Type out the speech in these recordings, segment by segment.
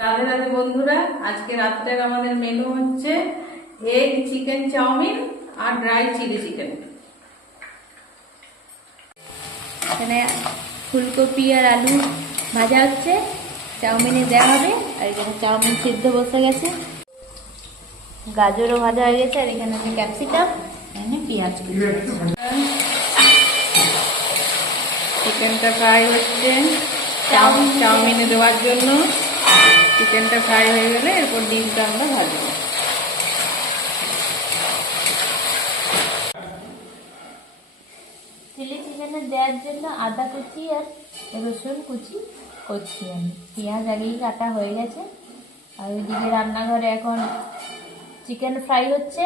রাধে রাধে বন্ধুরা, আজকে রাত্রের আমাদের মেনু হচ্ছে এগ চিকেন চাউমিন আর ড্রাই চিলি চিকেন। এখানে ফুলকপি আর আলু ভাজা হচ্ছে, চাউমিনে দেওয়া হবে। আর এখানে চাউমিন সিদ্ধ বসে গেছে, গাজরও ভাজা হয়ে গেছে। আর এখানে আছে ক্যাপসিকাম, এখানে পেঁয়াজ। চিকেনটা ফ্রাই হচ্ছে চাউমিনে দেওয়ার জন্য। চিকেনটা ফ্রাই হয়ে গেলে এরপর ডিমটা আমরা ভাজবো। চিলি চিকেনে দেওয়ার জন্য আদা কুচি আর রসুন কুচি করছি আমি। পেঁয়াজ আগেই কাটা হয়ে গেছে। আর ওইদিকে রান্নাঘরে এখন চিকেন ফ্রাই হচ্ছে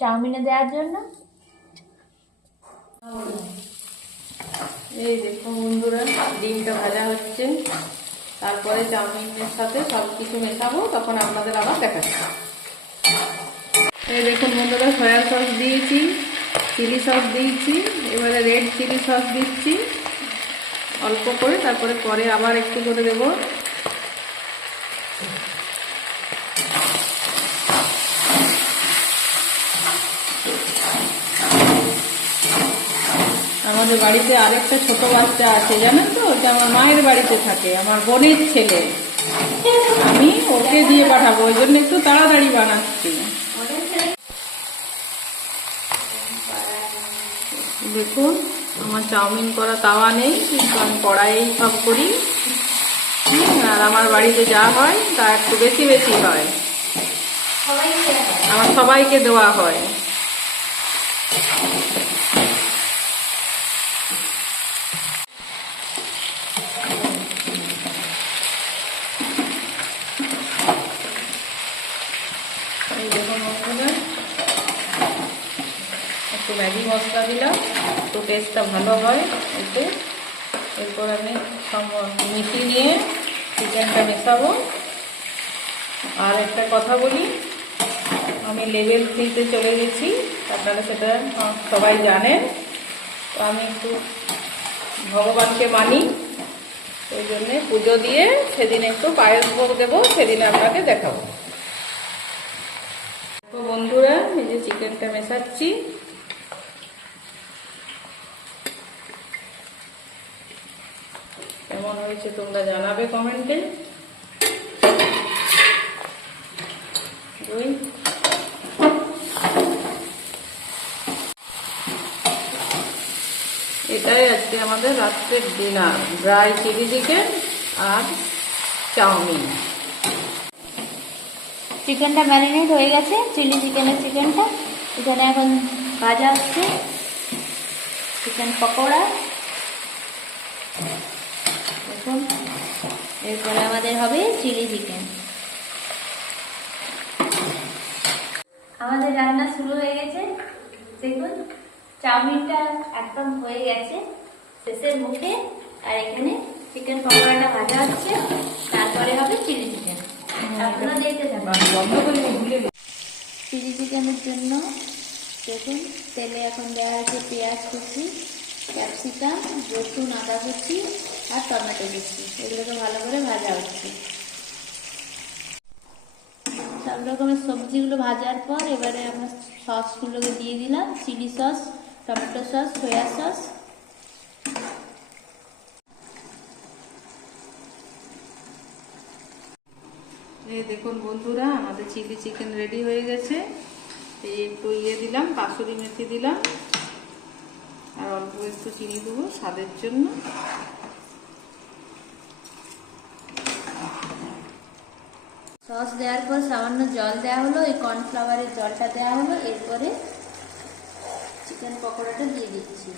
চাউমিনে দেওয়ার জন্য। এই দেখো বন্ধুরা, ডিমটা ভাজা হচ্ছে, তারপরে চাউমিনের সাথে সব কিছু মেশাবো, তখন আপনাদের আবার দেখাচ্ছি। এই দেখুন বন্ধুরা, সয়া সস দিয়েছি, চিলি সস দিয়েছি, এবারে রেড চিলি সস দিচ্ছি অল্প করে, তারপরে পরে আবার একটু করে দেবো। আমাদের বাড়িতে আরেকটা ছোট বাচ্চা আছে, জানেন তো, যে আমার মায়ের বাড়িতে থাকে, আমার বোনের ছেলে। আমি ওকে দিয়ে পাঠাবো, ওই জন্য একটু তাড়াতাড়ি বানাচ্ছি। দেখুন, আমার চাউমিন করা তাওয়া নেই, কিন্তু আমি কড়াইয়েই সব করি। আর আমার বাড়িতে যা হয় তা একটু বেশি বেশি হয়, আমার সবাইকে দেওয়া হয়। এই দেখুন বন্ধুরা, একটু ম্যাগি মশলা দিলাম, একটু টেস্টটা ভালো হয় এতে। এরপর আমি সব মিশিয়ে নিয়ে চিকেনটা মেশাবো। আর একটা কথা বলি, আমি লেভেল 3-তে চলে গেছি, আপনারা সেটা সবাই জানেন। তো আমি একটু ভগবানকে মানি, ওই জন্যে পুজো দিয়ে সেদিন একটু পায়েস ভোগ দেবো, সেদিন আপনাকে দেখাবো। তো বন্ধুরা, এই যে চিকেনটা মেশাচ্ছি। কেমন হয়েছে তোমরা জানাবে কমেন্টে। এটাই আজকে আমাদের রাত্রের ডিনার, ড্রাই চিলি চিকেন আর চাউমিন। চিকেনটা ম্যারিনেট হয়ে গেছে, চিলি চিকেনের চিকেনটা। এখানে এখন ভাজা হচ্ছে চিকেন পকোড়া। দেখুন, এরপরে আমাদের হবে চিলি চিকেন। আমাদের রান্না শুরু হয়ে গেছে। দেখুন, চাউমিনটা একদম হয়ে গেছে শেষের মুখে। আর এখানে চিকেন পকোড়াটা ভাজা হচ্ছে, তারপরে হবে চিলি চিকেন। আপনারা দেখতে থাকুন। চিলি চিকেনের জন্য দেখুন, তেলে এখন দেওয়া আছে পেঁয়াজ কুচি, ক্যাপসিকাম, রসুন, আদা কুচি আর টমেটো কুচি। এগুলোকে ভালো করে ভাজা হচ্ছে। সব রকমের সবজিগুলো ভাজার পর এবারে আমরা সসগুলোকে দিয়ে দিলাম। Chilli sauce, tomato sauce, soya sauce. এই দেখুন বন্ধুরা, আমাদের চিলি চিকেন রেডি হয়ে গেছে। এই একটু দিলাম, কাসুরি মেথি দিলাম, আর অল্প একটু চিনি দেবো স্বাদের জন্য। সস দেওয়ার পর সামান্য জল দেওয়া হলো, এই কর্নফ্লাওয়ারের জলটা দেওয়া হলো। এরপরে চিকেন পকোড়াটা দিয়ে দিচ্ছি।